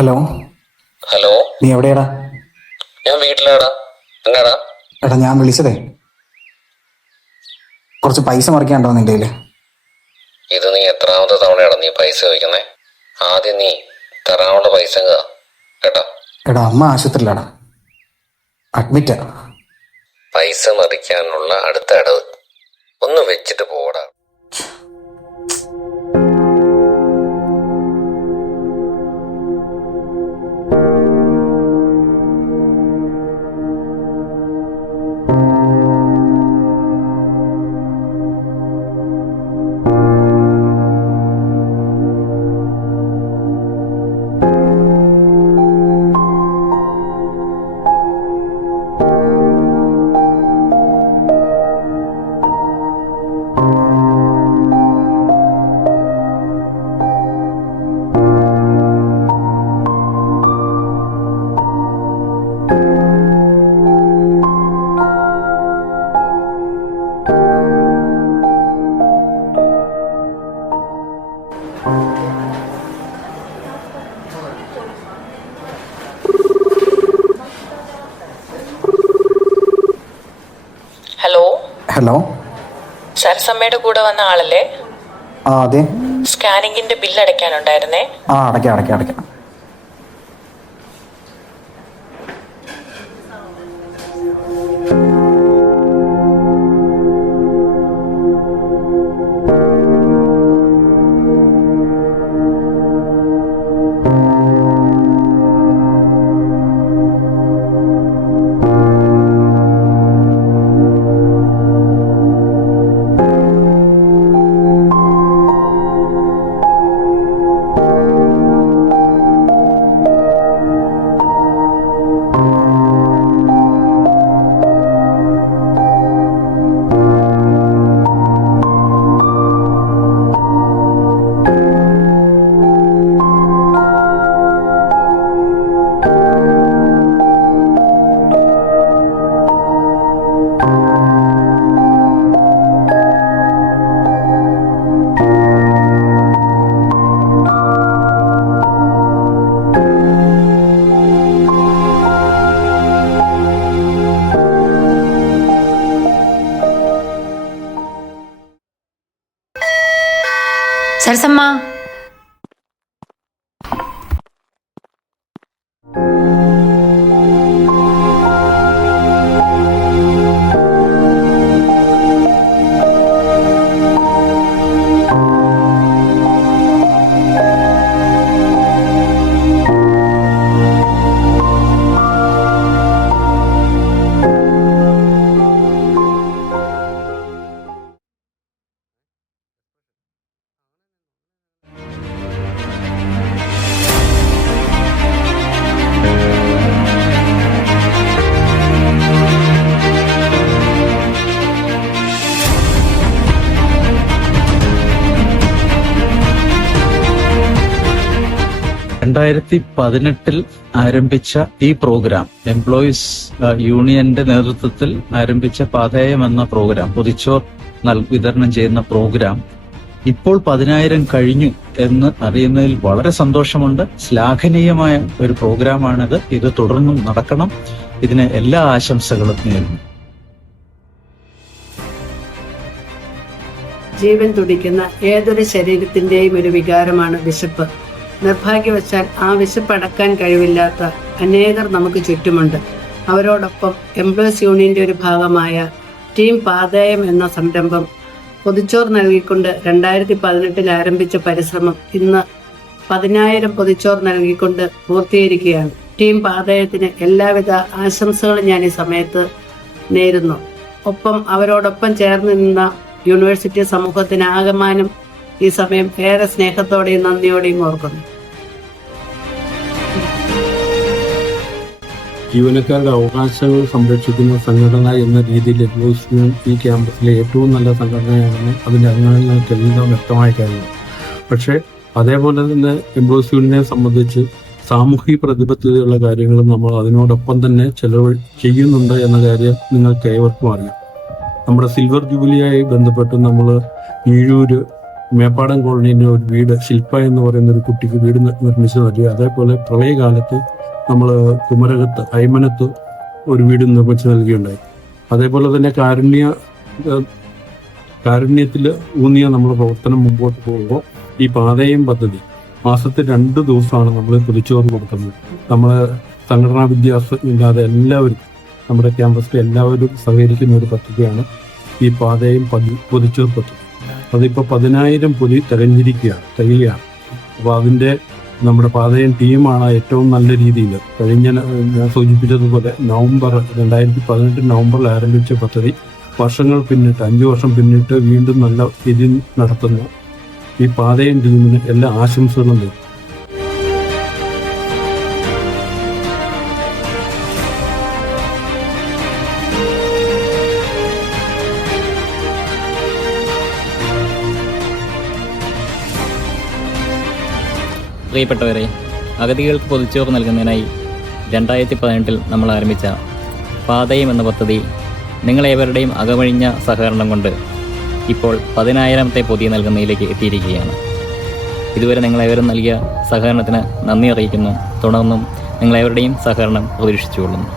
Hello. Hello, നീ എവിടെയാടാ? ഞാൻ വീട്ടിലാടാ. എന്നാടാ? എടാ ഞാൻ വിളിച്ചതേ, കുറച്ച് പൈസ മറിക്കാനുണ്ടോ നിന്റെ കയ്യില്? ഇത് നീ എത്രാമത്തെ തവണയാടാ നീ പൈസ ചോദിക്കുന്നേ? ആദ്യം നീ തരാനുള്ള പൈസ കേട്ടോ. എടാ അമ്മ ആശുപത്രിയിലാടാ, അഡ്മിറ്റാ. പൈസ മറിക്കാനുള്ള അടുത്ത അടവ് ഒന്ന് വെച്ചിട്ട് പോടാ. ഹലോ. ഹലോ, സരസമ്മയുടെ കൂടെ വന്ന ആളല്ലേ? ആ അതെ. സ്കാനിങ്ങിന്റെ ബില്ല് അടയ്ക്കാനുണ്ടായിരുന്നേ. ആ അടയ്ക്കാം. സരസമ്മ, രണ്ടായിരത്തി 2018 ആരംഭിച്ച ഈ പ്രോഗ്രാം എംപ്ലോയീസ് യൂണിയന്റെ നേതൃത്വത്തിൽ ആരംഭിച്ച പാഥേയം എന്ന പ്രോഗ്രാം, പൊതിച്ചോർ വിതരണം ചെയ്യുന്ന പ്രോഗ്രാം ഇപ്പോൾ 10,000 കഴിഞ്ഞു എന്ന് അറിയുന്നതിൽ വളരെ സന്തോഷമുണ്ട്. ശ്ലാഘനീയമായ ഒരു പ്രോഗ്രാമാണിത്. ഇത് തുടർന്നും നടക്കണം. ഇതിന് എല്ലാ ആശംസകളും നേരുന്നു. ജീവൻ തുടിക്കുന്ന ഏതൊരു ശരീരത്തിന്റെയും ഒരു വികാരമാണ് വിശപ്പ്. നിർഭാഗ്യവശാൽ ആ വിശപ്പ് അടക്കാൻ കഴിവില്ലാത്ത അനേകർ നമുക്ക് ചുറ്റുമുണ്ട്. അവരോടൊപ്പം എംപ്ലോയീസ് യൂണിയന്റെ ഒരു ഭാഗമായ ടീം പാഥേയം എന്ന സംരംഭം പൊതിച്ചോർ നൽകിക്കൊണ്ട് 2018 ആരംഭിച്ച പരിശ്രമം ഇന്ന് 10,000 പൊതിച്ചോർ നൽകിക്കൊണ്ട് പൂർത്തീകരിക്കുകയാണ്. ടീം പാഥേയത്തിന് എല്ലാവിധ ആശംസകളും ഞാൻ ഈ സമയത്ത് നേരുന്നു. ഒപ്പം അവരോടൊപ്പം ചേർന്ന് നിന്ന യൂണിവേഴ്സിറ്റി സമൂഹത്തിന് ആകമാനം ഈ സമയം ഏറെ സ്നേഹത്തോടെയും നന്ദിയോടെയും ഓർക്കുന്നു. ജീവനക്കാരുടെ അവകാശങ്ങൾ സംരക്ഷിക്കുന്ന സംഘടന എന്ന രീതിയിൽ എംപ്ലോയീസ് യൂണിയൻ ഈ ക്യാമ്പസിലെ ഏറ്റവും നല്ല സംഘടനയാണെന്ന് അതിൻ്റെ അംഗങ്ങൾക്കെല്ലാം വ്യക്തമായി കഴിഞ്ഞു. പക്ഷേ അതേപോലെ തന്നെ എംപ്ലോയീസ് യൂണിയനെ സംബന്ധിച്ച് സാമൂഹിക പ്രതിബദ്ധതയുള്ള കാര്യങ്ങളും നമ്മൾ അതിനോടൊപ്പം തന്നെ ചെയ്യുന്നുണ്ട് എന്ന കാര്യം നിങ്ങൾക്ക് ഏവർക്കും അറിയാം. നമ്മുടെ സിൽവർ ജൂബിലിയായി ബന്ധപ്പെട്ട് നമ്മൾ ഈഴൂര് മേപ്പാടം കോളനിയിൽ ഒരു വീട് ശില്പ എന്ന് പറയുന്ന ഒരു കുട്ടിക്ക് വീട് നിർമ്മിച്ചു നൽകി. അതേപോലെ പ്രളയകാലത്ത് നമ്മൾ കുമരകത്ത് അയ്മനത്ത് ഒരു വീട് നിർമ്മിച്ചു നൽകിയുണ്ടായി. അതേപോലെ തന്നെ കാരുണ്യത്തിൽ ഊന്നിയ നമ്മുടെ പ്രവർത്തനം മുമ്പോട്ട് പോകുമ്പോൾ ഈ പാതയം പദ്ധതി മാസത്തിൽ 2 ദിവസമാണ് നമ്മൾ പൊതിച്ചോറ് കൊടുക്കുന്നത്. നമ്മളെ സംഘടനാ വിദ്യാഭ്യാസമില്ലാതെ എല്ലാവരും നമ്മുടെ ക്യാമ്പസിലെ എല്ലാവരും സഹകരിക്കുന്ന ഒരു പദ്ധതിയാണ് ഈ പാതയം പൊതിച്ചോറ് പദ്ധതി. അതിപ്പോൾ 10,000 പൊതി തികയുകയാണ്. അപ്പോൾ അതിൻ്റെ നമ്മുടെ പാതയം ടീമാണ് ഏറ്റവും നല്ല രീതിയിൽ ഞാൻ സൂചിപ്പിച്ചതുപോലെ 2018 നവംബറിൽ ആരംഭിച്ച പദ്ധതി വർഷങ്ങൾ പിന്നിട്ട് 5 വർഷം പിന്നിട്ട് വീണ്ടും നല്ല രീതിയിൽ നടത്തുന്ന ഈ പാതയം ടീമിന് എല്ലാ ആശംസകളും നേരുന്നു. പ്രിയപ്പെട്ടവരെ, അഗതികൾക്ക് പൊതിച്ചോറ് നൽകുന്നതിനായി 2018 നമ്മൾ ആരംഭിച്ച പാതയം എന്ന പദ്ധതി നിങ്ങളേവരുടെയും അകമഴിഞ്ഞ സഹകരണം കൊണ്ട് ഇപ്പോൾ 10,000ത്തെ പൊതി നൽകുന്നതിലേക്ക് എത്തിയിരിക്കുകയാണ്. ഇതുവരെ നിങ്ങളേവരും നൽകിയ സഹകരണത്തിന് നന്ദി അറിയിക്കുന്നു. തുടർന്നും നിങ്ങളേവരുടെയും സഹകരണം പ്രതീക്ഷിച്ചുകൊള്ളുന്നു.